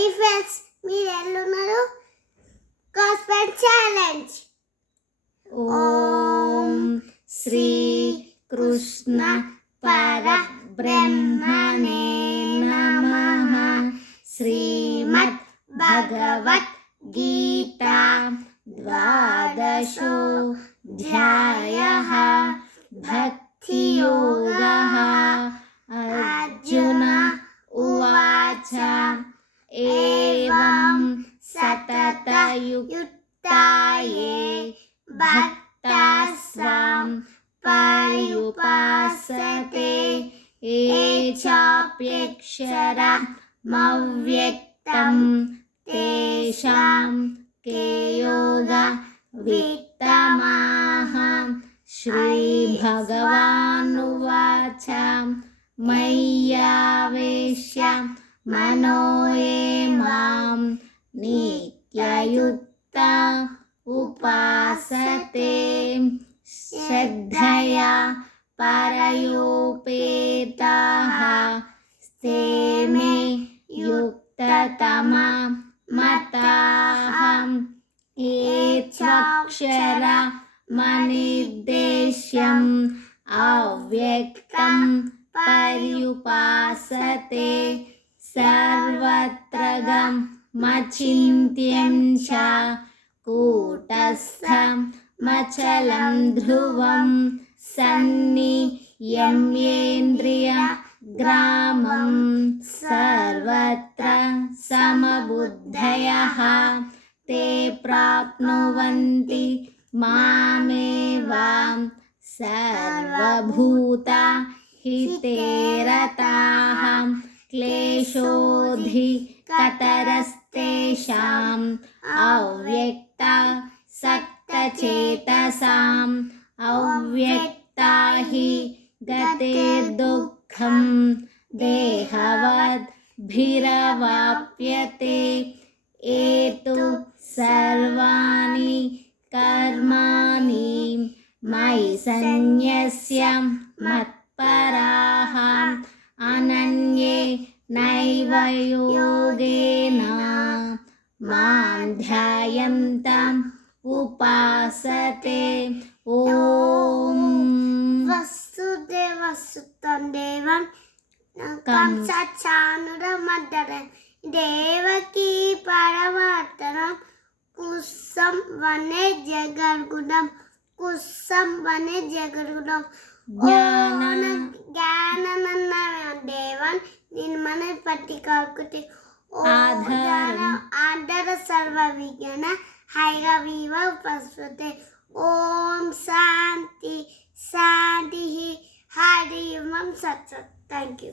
Hi friends, మీరు ఎల్లున్నారు gospel challenge. ఓం శ్రీ కృష్ణ పరబ్రహ్మణే నమః. శ్రీమద్ భగవత్ గీతా ద్వాదశోऽధ్యాయః. భక్తి యోగః. అర్జున ఉవాచ ఏవం సతతయుక్తాయే భక్తాస్వాం పర్యుపాసతే ఏ చాప్యక్షరమవ్యక్తం తేషాం కే యోగ విత్తమాః. శ్రీభగవానువాచ మయ్యావేశ్య మనో ఏ మాం నిత్యయుక్తా ఉపాసతే శ్రద్ధయా పరయోపేతాః తే మే యుక్తతమా మతాః. ఏ చాక్షరమనిర్దేశ్యం అవ్యక్తం పర్యుపాసతే సర్వత్రగం మచింత్యం చ కూటస్థం మచలం ధ్రువం సన్నియమ్యేంద్రియ గ్రామం సర్వత్ర సమబుద్ధయః తే ప్రాప్నువంతి మామేవాం సర్వభూతా హితే రతాః. క్లేశోऽధికతరస్తేషాం అవ్యక్తా సక్తచేతసాం. అవ్యక్తా హి గతిర్దుఃఖం దేహవద్భిరవాప్యతే. ఏతు సర్వాణి కర్మాణి మయి సన్యస్య మత్పరాః అనన్యే నైవ యోగేన మాం ధ్యాయంతం ఉపాసతే. ఓం వసుదేవసుతం దేవం కంసచానురమర్దనం దేవకీ పరమార్దనం కుస్సం వనే జగద్గుణం ಜ್ಞಾನನನ್ನ ದೇವನ್ ನಿನ್ ಮನೆ ಪಟ್ಟಿ ಕಾಕುತಿ ಆಧಾರ ಸರ್ವ ವಿಜ್ಞಾನ ಹೈಗ ವಿವ ಉಪಸ್ವತೆ. ಓಂ ಶಾಂತಿ ಶಾಂತಿ ಹರಿ ಓಂ ಸತ್ ಸತ್. Thank you.